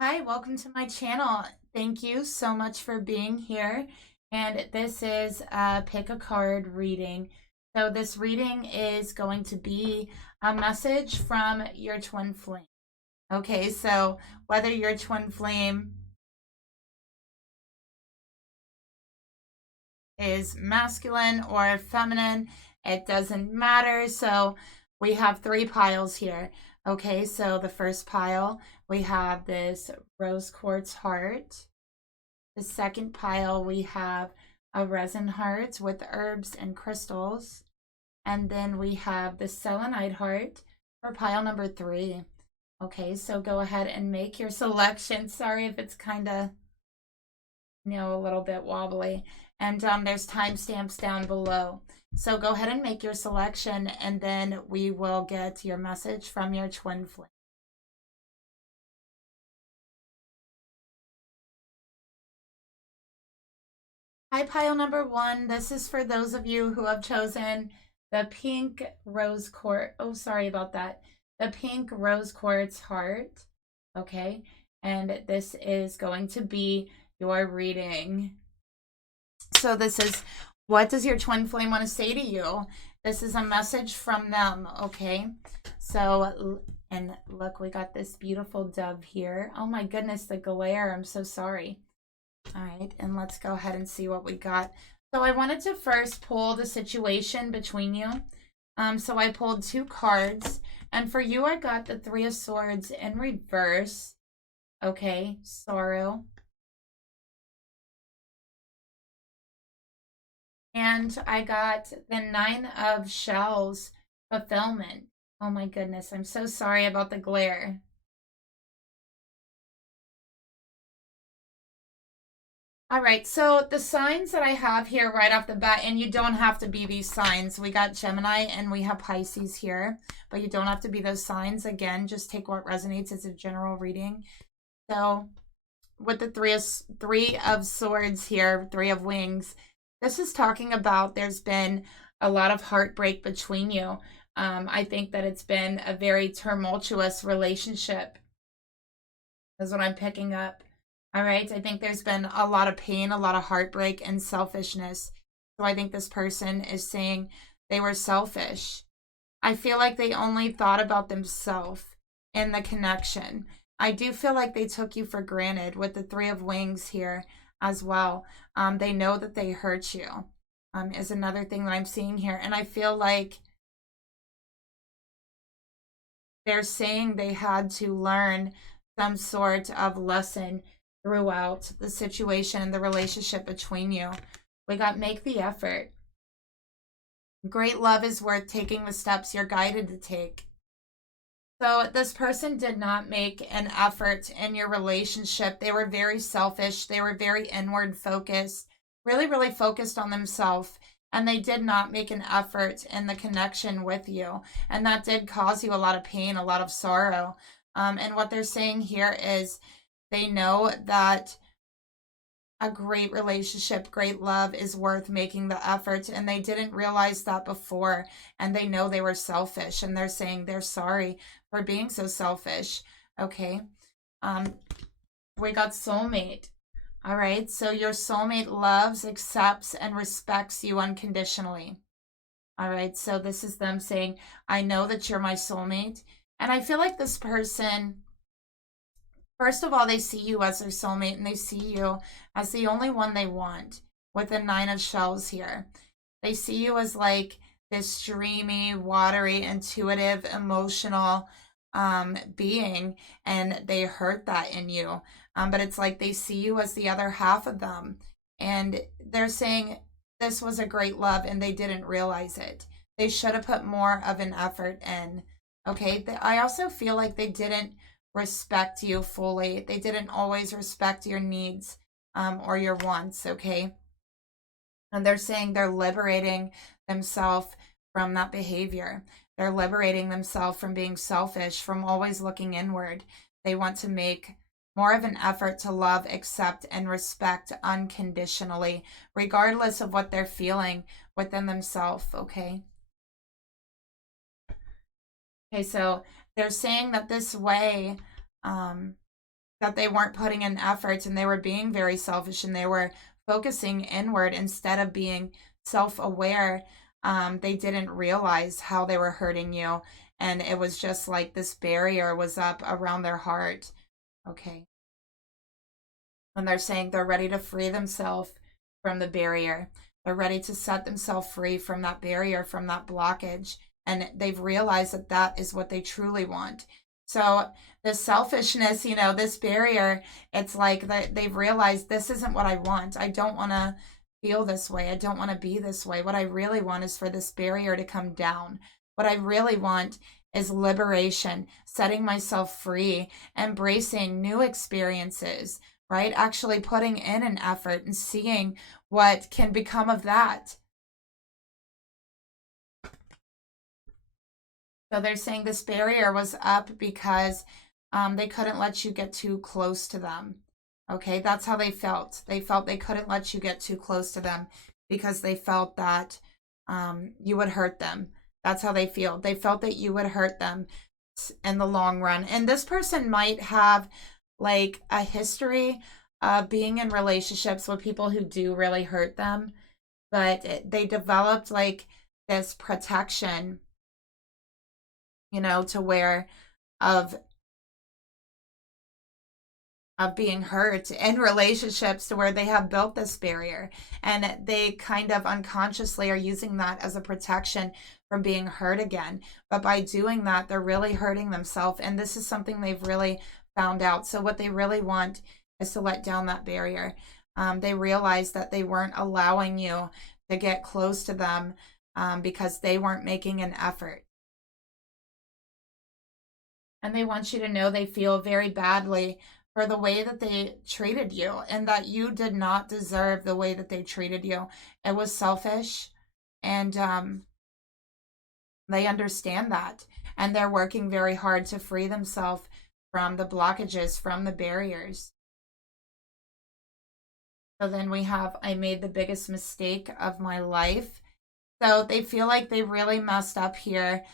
Hi, welcome to my channel. Thank you so much for being here. And this is a pick a card reading. So this reading is going to be a message from your twin flame. Okay, so whether your twin flame is masculine or feminine, it doesn't matter. So we have three piles here. Okay, so the first pile, we have this rose quartz heart. The second pile, we have a resin heart with herbs and crystals. And then we have the selenite heart for pile number 3. Okay, so go ahead and make your selection. Sorry if it's kind of, a little bit wobbly. And there's timestamps down below. So go ahead and make your selection, and then we will get your message from your twin flame. Hi, pile number 1. This is for those of you who have chosen the pink rose quartz. Oh, sorry about that. The pink rose quartz heart. Okay. And this is going to be your reading. So this is, what does your twin flame want to say to you? This is a message from them. Okay. So, and look, we got this beautiful dove here. Oh my goodness, the glare. I'm so sorry. All right, and let's go ahead and see what we got. So I wanted to first pull the situation between you. So I pulled 2 cards, and for you, I got the 3 of Swords in reverse. Okay, sorrow. And I got the 9 of Shells, fulfillment. Oh my goodness, I'm so sorry about the glare. All right, so the signs that I have here right off the bat, and you don't have to be these signs. We got Gemini and we have Pisces here, but you don't have to be those signs. Again, just take what resonates as a general reading. So with the three of swords here, 3 of wings, this is talking about there's been a lot of heartbreak between you. I think that it's been a very tumultuous relationship, is what I'm picking up. All right. I think there's been a lot of pain, a lot of heartbreak, and selfishness. So I think this person is saying they were selfish. I feel like they only thought about themselves in the connection. I do feel like they took you for granted with the 3 of wings here as well. They know that they hurt you, is another thing that I'm seeing here. And I feel like they're saying they had to learn some sort of lesson throughout the situation and the relationship between you. We got make the effort. Great love is worth taking the steps you're guided to take. So this person did not make an effort in your relationship. They were very selfish. They were very inward focused, really, really focused on themselves. And they did not make an effort in the connection with you. And that did cause you a lot of pain, a lot of sorrow. And what they're saying here is they know that a great relationship, great love is worth making the effort. And they didn't realize that before. And they know they were selfish. And they're saying they're sorry for being so selfish. Okay. We got soulmate. All right. So your soulmate loves, accepts, and respects you unconditionally. All right. So this is them saying, I know that you're my soulmate. And I feel like this person, first of all, they see you as their soulmate, and they see you as the only one they want with the 9 of shells here. They see you as like this dreamy, watery, intuitive, emotional being, and they hurt that in you. But it's like they see you as the other half of them, and they're saying this was a great love, and they didn't realize it. They should have put more of an effort in. Okay, I also feel like they didn't respect you fully. They didn't always respect your needs or your wants, okay? And they're saying they're liberating themselves from that behavior. They're liberating themselves from being selfish, from always looking inward. They want to make more of an effort to love, accept, and respect unconditionally, regardless of what they're feeling within themselves, okay? Okay, so they're saying that this way, that they weren't putting in efforts and they were being very selfish and they were focusing inward instead of being self-aware. They didn't realize how they were hurting you. And it was just like this barrier was up around their heart. Okay. And they're saying they're ready to free themselves from the barrier. They're ready to set themselves free from that barrier, from that blockage. And they've realized that that is what they truly want. So the selfishness, you know, this barrier, it's like they've realized this isn't what I want. I don't want to feel this way. I don't want to be this way. What I really want is for this barrier to come down. What I really want is liberation, setting myself free, embracing new experiences, right? Actually putting in an effort and seeing what can become of that. So they're saying this barrier was up because they couldn't let you get too close to them. Okay, that's how they felt. They felt they couldn't let you get too close to them because they felt that you would hurt them. That's how they feel. They felt that you would hurt them in the long run. And this person might have like a history of being in relationships with people who do really hurt them, but they developed like this protection, you know, to where of being hurt in relationships to where they have built this barrier and they kind of unconsciously are using that as a protection from being hurt again. But by doing that, they're really hurting themselves. And this is something they've really found out. So what they really want is to let down that barrier. They realize that they weren't allowing you to get close to them because they weren't making an effort. And they want you to know they feel very badly for the way that they treated you and that you did not deserve the way that they treated you. It was selfish, and they understand that, and they're working very hard to free themselves from the blockages, from the barriers. So then we have, I made the biggest mistake of my life. So they feel like they really messed up here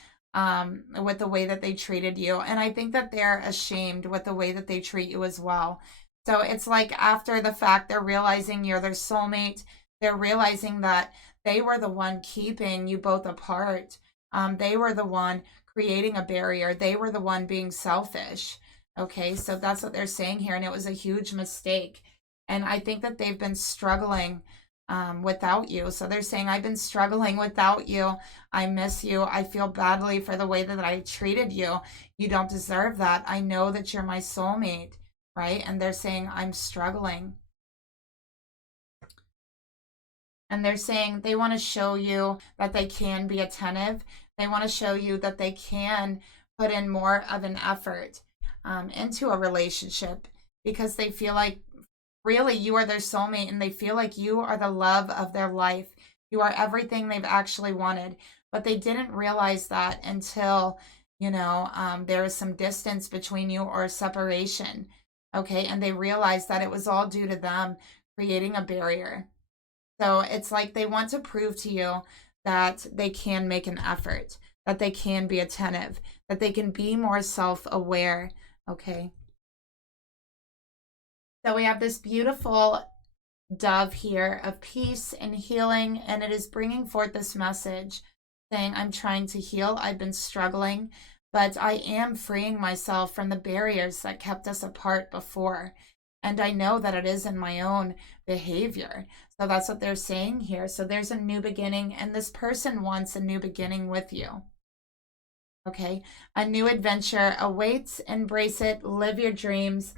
with the way that they treated you. And I think that they're ashamed with the way that they treat you as well. So it's like after the fact, they're realizing you're their soulmate. They're realizing that they were the one keeping you both apart. They were the one creating a barrier. They were the one being selfish. Okay, so that's what they're saying here. And it was a huge mistake. And I think that they've been struggling without you. So they're saying, I've been struggling without you. I miss you. I feel badly for the way that I treated you. You don't deserve that. I know that you're my soulmate, right? And they're saying, I'm struggling. And they're saying they want to show you that they can be attentive. They want to show you that they can put in more of an effort into a relationship because they feel like really you are their soulmate and they feel like you are the love of their life. You are everything they've actually wanted. But they didn't realize that until, you know, there was some distance between you or separation. Okay, and they realized that it was all due to them creating a barrier. So it's like they want to prove to you that they can make an effort, that they can be attentive, that they can be more self-aware. Okay. So we have this beautiful dove here of peace and healing, and it is bringing forth this message saying, I'm trying to heal. I've been struggling, but I am freeing myself from the barriers that kept us apart before. And I know that it is in my own behavior. So that's what they're saying here. So there's a new beginning, and this person wants a new beginning with you. Okay, a new adventure awaits. Embrace it. Live your dreams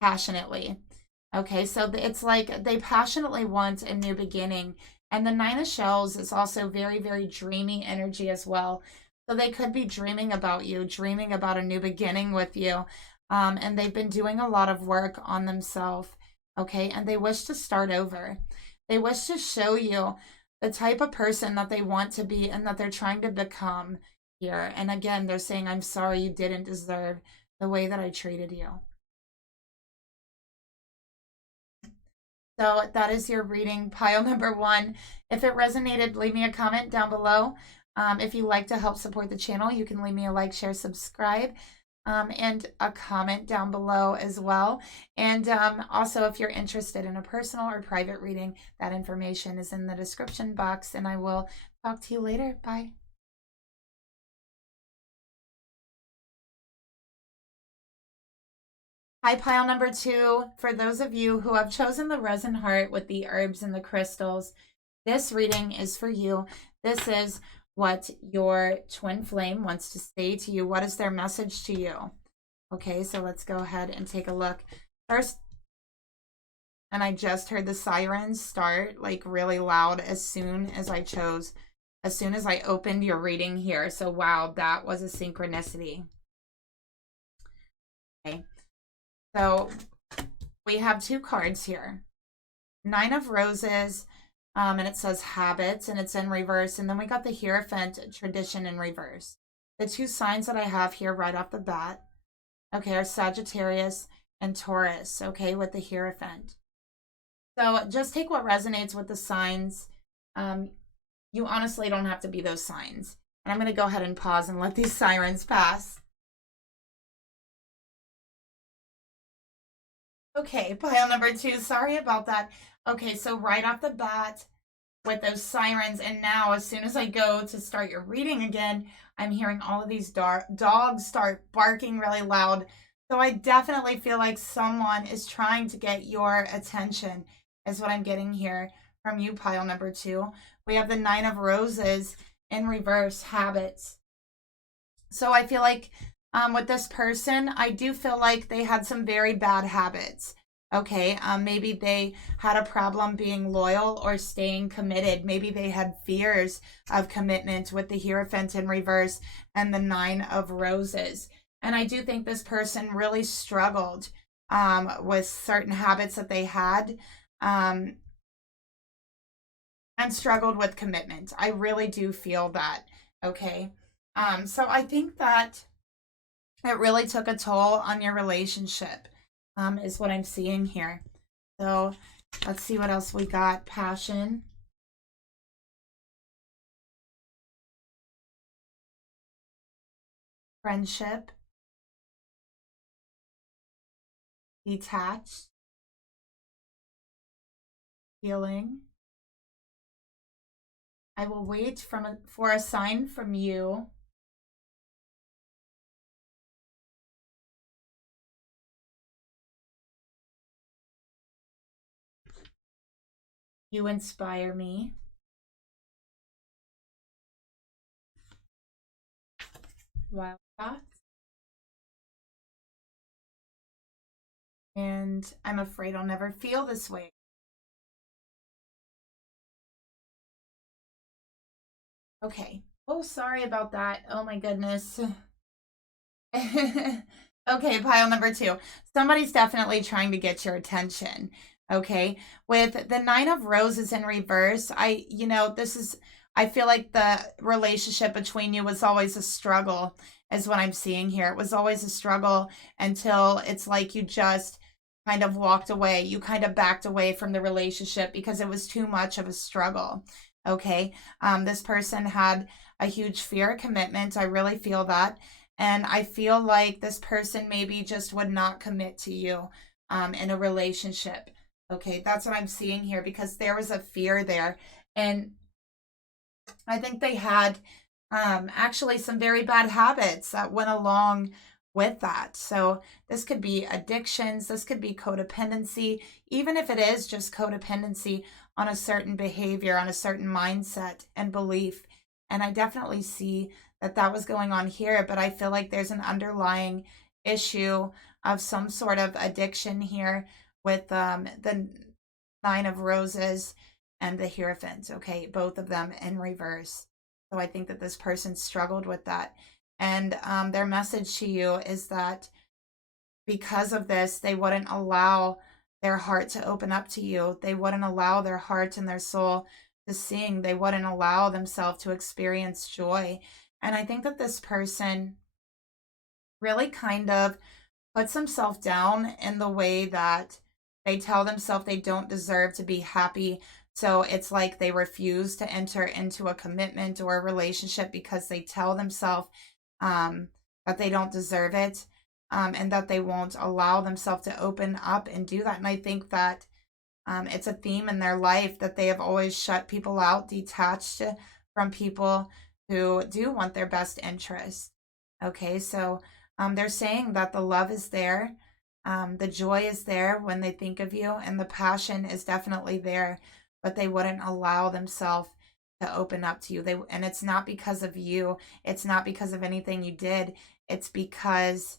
passionately. Okay, so it's like they passionately want a new beginning. And the Nine of Shells is also very, very dreamy energy as well. So they could be dreaming about you, dreaming about a new beginning with you. And they've been doing a lot of work on themselves. Okay, and they wish to start over. They wish to show you the type of person that they want to be and that they're trying to become here. And again, they're saying, I'm sorry you didn't deserve the way that I treated you. So that is your reading, pile number 1. If it resonated, leave me a comment down below. If you'd like to help support the channel, you can leave me a like, share, subscribe. and a comment down below as well. And also, if you're interested in a personal or private reading, that information is in the description box, and I will talk to you later. Bye. Hi, pile number 2. For those of you who have chosen the resin heart with the herbs and the crystals, this reading is for you. This is what your twin flame wants to say to you. What is their message to you? Okay, so let's go ahead and take a look. First, and I just heard the sirens start like really loud as soon as I opened your reading here. So wow, that was a synchronicity. Okay, so we have 2 cards here. 9 of Roses, and it says habits, and it's in reverse. And then we got the Hierophant, tradition, in reverse. The 2 signs that I have here right off the bat, okay, are Sagittarius and Taurus, okay, with the Hierophant. So just take what resonates with the signs. You honestly don't have to be those signs. And I'm going to go ahead and pause and let these sirens pass. Okay, pile number 2. Sorry about that. Okay, so right off the bat with those sirens, and now as soon as I go to start your reading again, I'm hearing all of these dogs start barking really loud. So I definitely feel like someone is trying to get your attention, is what I'm getting here from you, pile number 2. We have the 9 of Roses in reverse, habits. So I feel like with this person, I do feel like they had some very bad habits. Okay, maybe they had a problem being loyal or staying committed. Maybe they had fears of commitment with the Hierophant in reverse and the 9 of Roses. And I do think this person really struggled with certain habits that they had and struggled with commitment. I really do feel that, okay? So I think that it really took a toll on your relationship, is what I'm seeing here. So let's see what else we got. Passion. Friendship. Detached. Healing. I will wait for a sign from you. You inspire me. Wild thoughts. And I'm afraid I'll never feel this way. Okay. Oh, sorry about that. Oh my goodness. Okay, pile number 2. Somebody's definitely trying to get your attention. Okay. With the 9 of Roses in reverse, I feel like the relationship between you was always a struggle, is what I'm seeing here. It was always a struggle until it's like you just kind of walked away. You kind of backed away from the relationship because it was too much of a struggle. Okay. This person had a huge fear of commitment. I really feel that. And I feel like this person maybe just would not commit to you in a relationship. Okay, that's what I'm seeing here because there was a fear there. And I think they had actually some very bad habits that went along with that. So this could be addictions, this could be codependency, even if it is just codependency on a certain behavior, on a certain mindset and belief. And I definitely see that was going on here, but I feel like there's an underlying issue of some sort of addiction here with the 9 of Roses and the Hierophant, okay, both of them in reverse. So I think that this person struggled with that. And their message to you is that because of this, they wouldn't allow their heart to open up to you. They wouldn't allow their heart and their soul to sing. They wouldn't allow themselves to experience joy. And I think that this person really kind of puts themselves down in the way that they tell themselves they don't deserve to be happy. So it's like they refuse to enter into a commitment or a relationship because they tell themselves that they don't deserve it. and that they won't allow themselves to open up and do that. And I think that it's a theme in their life that they have always shut people out, detached from people who do want their best interest. Okay, so they're saying that the love is there, the joy is there when they think of you, and the passion is definitely there, but they wouldn't allow themselves to open up to you. And it's not because of you, it's not because of anything you did, it's because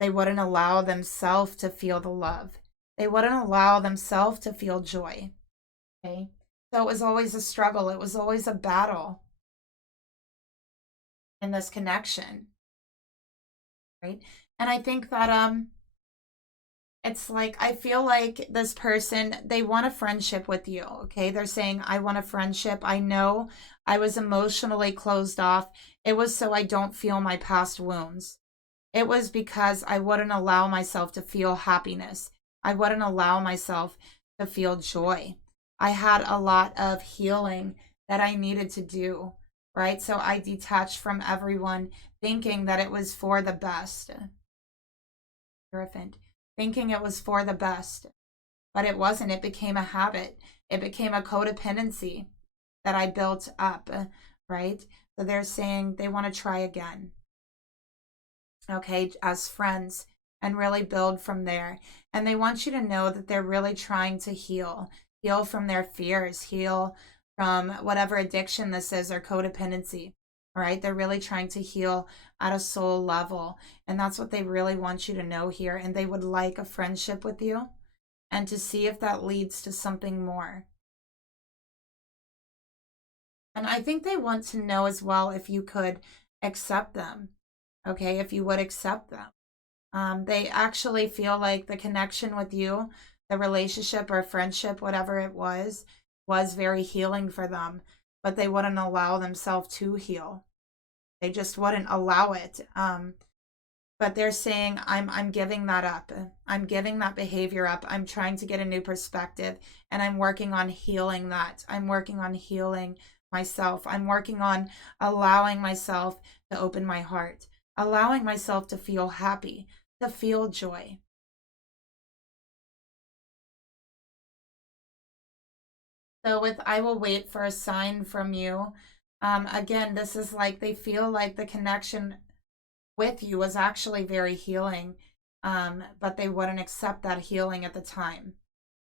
they wouldn't allow themselves to feel the love. They wouldn't allow themselves to feel joy. Okay. So it was always a struggle. It was always a battle in this connection. Right. And I think that it's like, I feel like this person, they want a friendship with you. Okay. They're saying, I want a friendship. I know I was emotionally closed off. It was so I don't feel my past wounds. It was because I wouldn't allow myself to feel happiness. I wouldn't allow myself to feel joy. I had a lot of healing that I needed to do, right? So I detached from everyone thinking that it was for the best. Thinking it was for the best, but it wasn't. It became a habit. It became a codependency that I built up, right? So they're saying they want to try again. Okay, as friends, and really build from there. And they want you to know that they're really trying to heal from their fears, heal from whatever addiction this is or codependency. All right, they're really trying to heal at a soul level, and that's what they really want you to know here. And they would like a friendship with you, and to see if that leads to something more. And I think they want to know as well if you could accept them. Okay, if you would accept them. They actually feel like the connection with you, the relationship or friendship, whatever it was very healing for them, but they wouldn't allow themselves to heal. They just wouldn't allow it. But they're saying, I'm giving that up. I'm giving that behavior up. I'm trying to get a new perspective, and I'm working on healing that. I'm working on healing myself. I'm working on allowing myself to open my heart, allowing myself to feel happy, to feel joy. So with I will wait for a sign from you. Again, this is like they feel like the connection with you was actually very healing, but they wouldn't accept that healing at the time.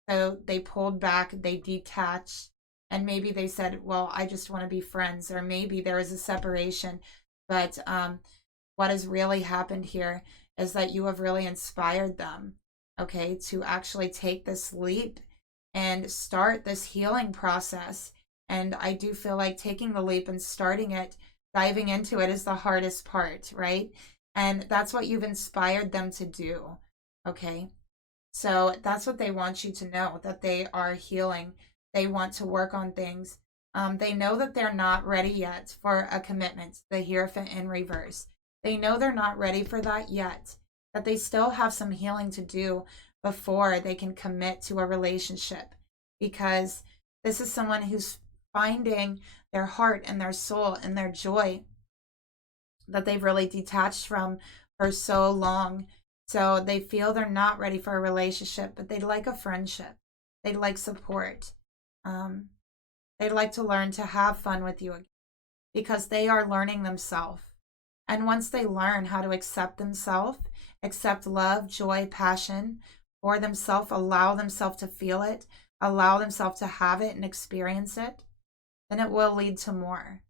So they pulled back, they detached, and maybe they said, well, I just want to be friends, or maybe there was a separation. But what has really happened here is that you have really inspired them, okay, to actually take this leap and start this healing process. And I do feel like taking the leap and starting it, diving into it is the hardest part, right? And that's what you've inspired them to do, okay? So that's what they want you to know, that they are healing. They want to work on things. They know that they're not ready yet for a commitment, the Hierophant in reverse. They know they're not ready for that yet, that they still have some healing to do before they can commit to a relationship, because this is someone who's finding their heart and their soul and their joy that they've really detached from for so long. So they feel they're not ready for a relationship, but they'd like a friendship. They'd like support. They'd like to learn to have fun with you, because they are learning themselves. And once they learn how to accept themselves, accept love, joy, passion for themselves, allow themselves to feel it, allow themselves to have it and experience it, then it will lead to more.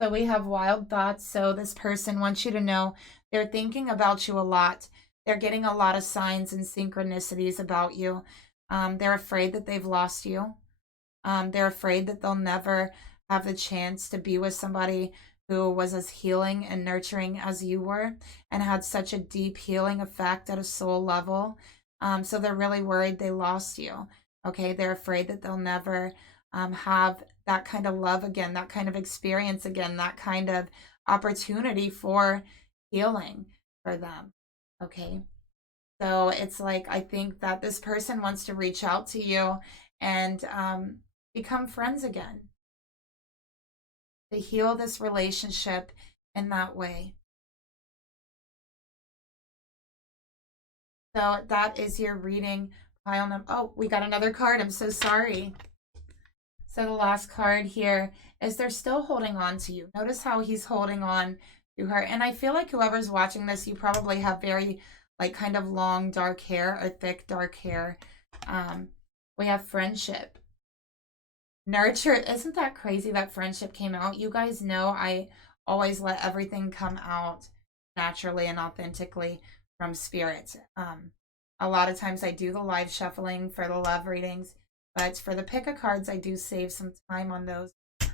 So we have wild thoughts. So this person wants you to know they're thinking about you a lot. They're getting a lot of signs and synchronicities about you. They're afraid that they've lost you. They're afraid that they'll never have the chance to be with somebody who was as healing and nurturing as you were, and had such a deep healing effect at a soul level. So they're really worried they lost you. Okay, they're afraid that they'll never have that kind of love again, that kind of experience again, that kind of opportunity for healing for them. Okay, so it's like, I think that this person wants to reach out to you and become friends again. to heal this relationship in that way. So that is your reading, pile number. Oh, we got another card. I'm so sorry. So the last card here is they're still holding on to you. Notice how he's holding on to her. And I feel like whoever's watching this, you probably have very like kind of long dark hair or thick dark hair. We have friendship. Nurture. Isn't that crazy that friendship came out? You guys know I always let everything come out naturally and authentically from spirit. A lot of times I do the live shuffling for the love readings, but for the pick of cards, I do save some time on those.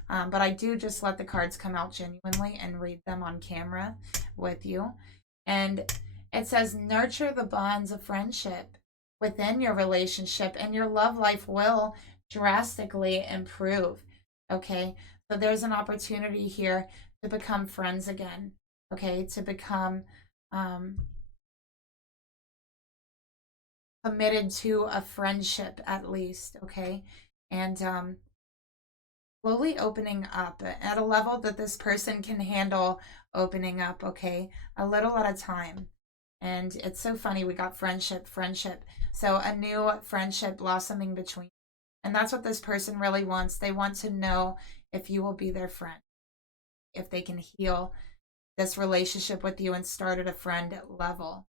But I do just let the cards come out genuinely and read them on camera with you. And it says, nurture the bonds of friendship within your relationship, and your love life will drastically improve. Okay, so there's an opportunity here to become friends again. Okay, to become committed to a friendship at least. Okay, and slowly opening up at a level that this person can handle opening up. Okay, a little at a time. And it's so funny, we got friendship. So a new friendship blossoming between. And that's what this person really wants. They want to know if you will be their friend, if they can heal this relationship with you and start at a friend level.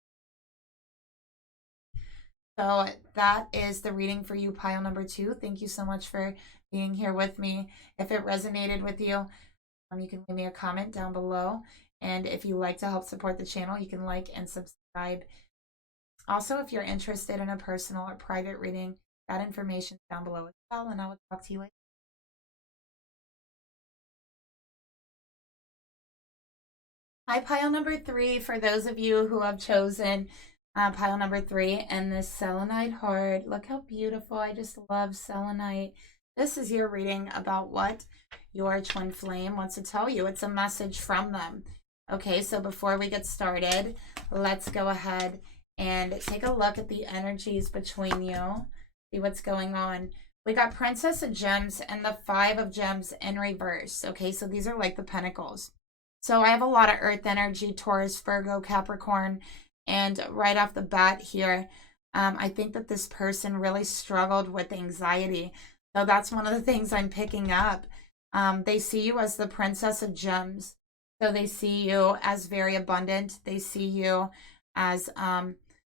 So that is the reading for you, pile number 2. Thank you so much for being here with me. If it resonated with you, you can leave me a comment down below. And if you like to help support the channel, you can like and subscribe. Also, if you're interested in a personal or private reading, that information is down below as well, and I will talk to you later. Hi, pile number 3, for those of you who have chosen pile number 3 and this selenite heart. Look how beautiful. I just love selenite. This is your reading about what your twin flame wants to tell you. It's a message from them. Okay, so before we get started, let's go ahead and take a look at the energies between you. See what's going on. We got Princess of Gems and the 5 of Gems in reverse. Okay, so these are like the pentacles. So I have a lot of earth energy, Taurus, Virgo, Capricorn, and right off the bat here, I think that this person really struggled with anxiety. So that's one of the things I'm picking up. They see you as the Princess of Gems. So they see you as very abundant. They see you as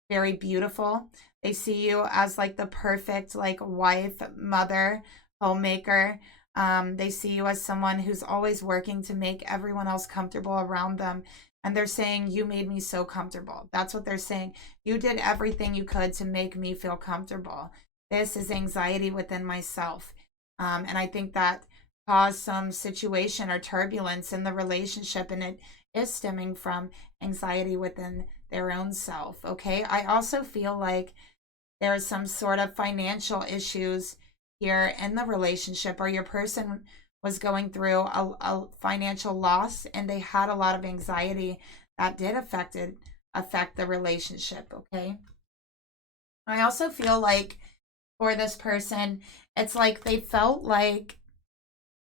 very beautiful. They see you as like the perfect like wife, mother, homemaker. They see you as someone who's always working to make everyone else comfortable around them. And they're saying, you made me so comfortable. That's what they're saying. You did everything you could to make me feel comfortable. This is anxiety within myself. And I think that caused some situation or turbulence in the relationship, and it is stemming from anxiety within their own self. Okay, I also feel like there is some sort of financial issues here in the relationship, or your person was going through a financial loss and they had a lot of anxiety that did affect the relationship. Okay, I also feel like for this person, it's like they felt like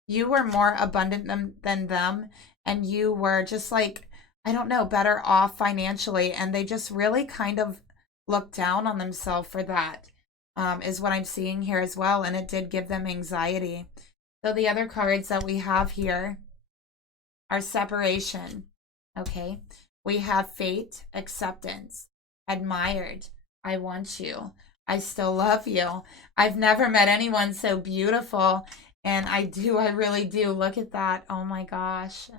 you were more abundant than them, and you were just like, I don't know, better off financially, and they just really kind of looked down on themselves for that, is what I'm seeing here as well, and it did give them anxiety. So the other cards that we have here are separation. Okay, we have fate, acceptance, admired, I want you, I still love you, I've never met anyone so beautiful. And I really do. Look at that. Oh my gosh.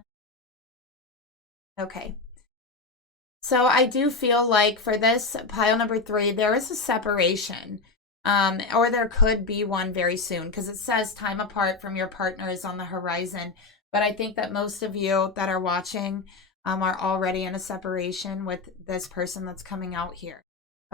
Okay. So I do feel like for this pile number 3, there is a separation. Or there could be one very soon, because it says time apart from your partner is on the horizon. But I think that most of you that are watching are already in a separation with this person that's coming out here.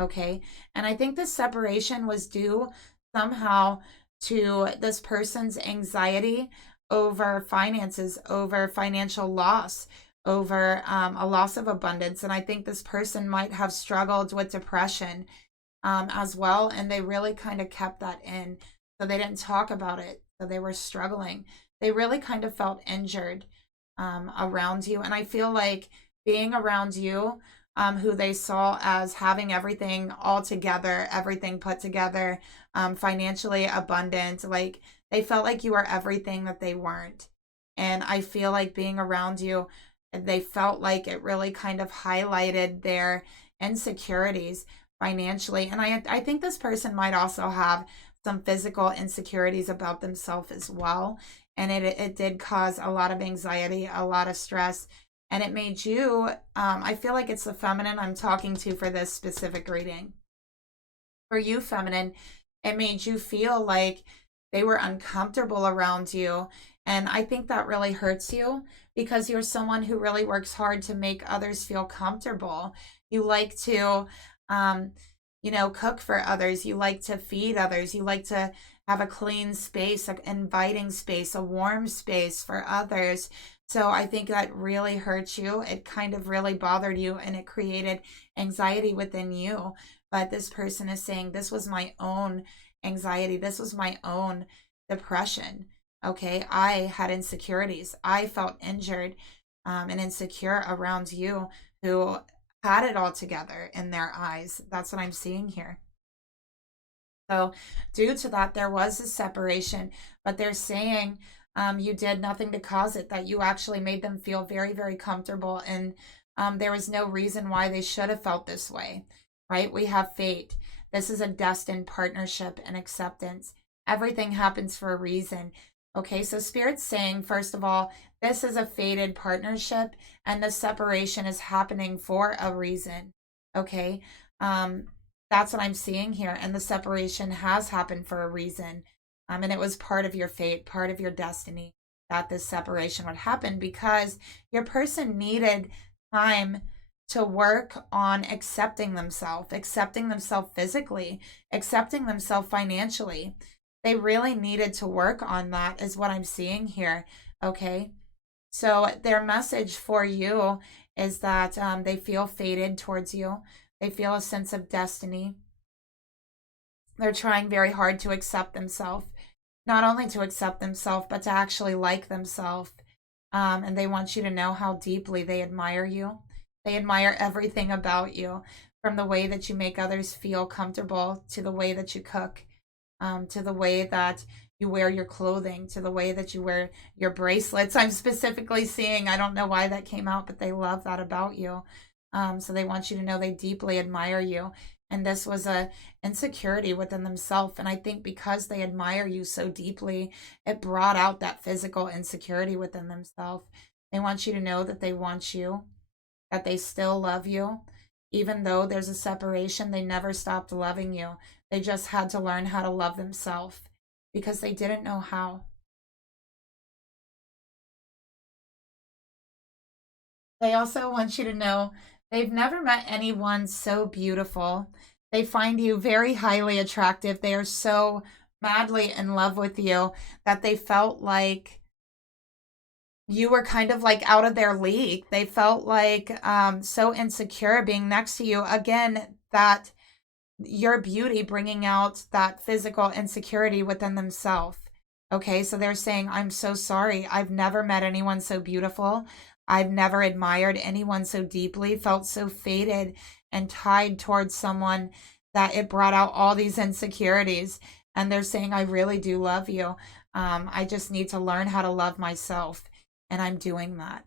Okay. And I think this separation was due somehow to this person's anxiety over finances, over financial loss, over a loss of abundance. And I think this person might have struggled with depression as well. And they really kind of kept that in. So they didn't talk about it. So they were struggling. They really kind of felt injured around you. And I feel like being around you, who they saw as having everything all together, everything put together, financially abundant, like they felt like you were everything that they weren't. And I feel like being around you, they felt like it really kind of highlighted their insecurities financially. And I think this person might also have some physical insecurities about themselves as well. And it did cause a lot of anxiety, a lot of stress. And it made you, I feel like it's the feminine I'm talking to for this specific reading. For you, feminine, it made you feel like they were uncomfortable around you. And I think that really hurts you because you're someone who really works hard to make others feel comfortable. You like to, cook for others. You like to feed others. You like to have a clean space, an inviting space, a warm space for others. So I think that really hurt you. It kind of really bothered you and it created anxiety within you. But this person is saying, this was my own anxiety. This was my own depression. Okay. I had insecurities. I felt injured and insecure around you who had it all together in their eyes. That's what I'm seeing here. So due to that, there was a separation, but they're saying you did nothing to cause it, that you actually made them feel very, very comfortable. And there was no reason why they should have felt this way, right? We have fate. This is a destined partnership and acceptance. Everything happens for a reason. Okay, so Spirit's saying, first of all, this is a fated partnership and the separation is happening for a reason. Okay, that's what I'm seeing here. And the separation has happened for a reason. And it was part of your fate, part of your destiny that this separation would happen because your person needed time to work on accepting themselves physically, accepting themselves financially. They really needed to work on that is what I'm seeing here. Okay. So their message for you is that they feel fated towards you. They feel a sense of destiny. They're trying very hard to accept themselves, not only to accept themselves, but to actually like themselves. And they want you to know how deeply they admire you. They admire everything about you, from the way that you make others feel comfortable to the way that you cook, to the way that you wear your clothing, to the way that you wear your bracelets. I'm specifically seeing, I don't know why that came out, but they love that about you. So they want you to know they deeply admire you. And this was a insecurity within themselves. And I think because they admire you so deeply, it brought out that physical insecurity within themselves. They want you to know that they want you, that they still love you. Even though there's a separation, they never stopped loving you. They just had to learn how to love themselves because they didn't know how. They also want you to know they've never met anyone so beautiful. They find you very highly attractive. They are so madly in love with you that they felt like you were kind of like out of their league. They felt like so insecure being next to you. Again, that your beauty bringing out that physical insecurity within themselves. Okay, so they're saying, I'm so sorry. I've never met anyone so beautiful. I've never admired anyone so deeply, felt so fated and tied towards someone that it brought out all these insecurities. And they're saying, I really do love you. I just need to learn how to love myself. And I'm doing that.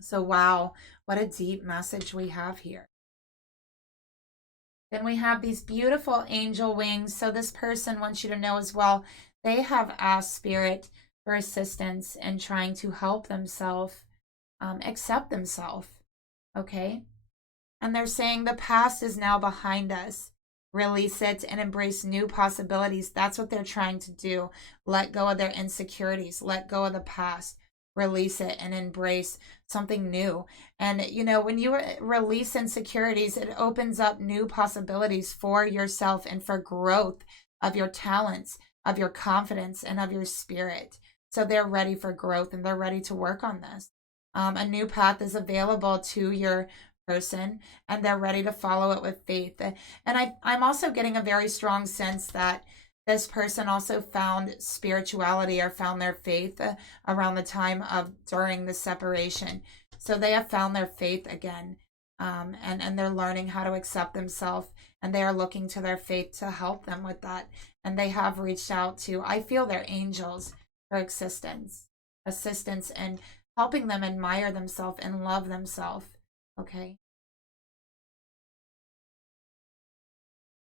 So, wow, what a deep message we have here. Then we have these beautiful angel wings. So this person wants you to know as well, they have asked Spirit for assistance in trying to help themselves accept themselves. Okay. And they're saying the past is now behind us. Release it and embrace new possibilities. That's what they're trying to do. Let go of their insecurities. Let go of the past. Release it and embrace something new. And, you know, when you release insecurities, it opens up new possibilities for yourself and for growth of your talents, of your confidence, and of your spirit. So they're ready for growth and they're ready to work on this. A new path is available to your person and they're ready to follow it with faith. And I'm also getting a very strong sense that This person also found spirituality or found their faith around the time of during the separation. So they have found their faith again, and they're learning how to accept themselves, and they are looking to their faith to help them with that. And they have reached out to, I feel, their angels for assistance, and helping them admire themselves and love themselves. Okay.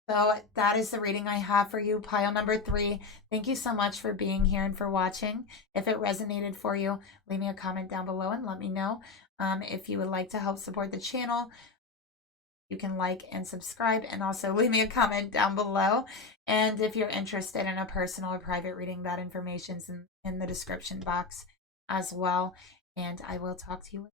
So that is the reading I have for you, pile number 3. Thank you so much for being here and for watching. If it resonated for you, leave me a comment down below and let me know. If you would like to help support the channel, you can like and subscribe, and also leave me a comment down below. And if you're interested in a personal or private reading, that information's in the description box as well. And I will talk to you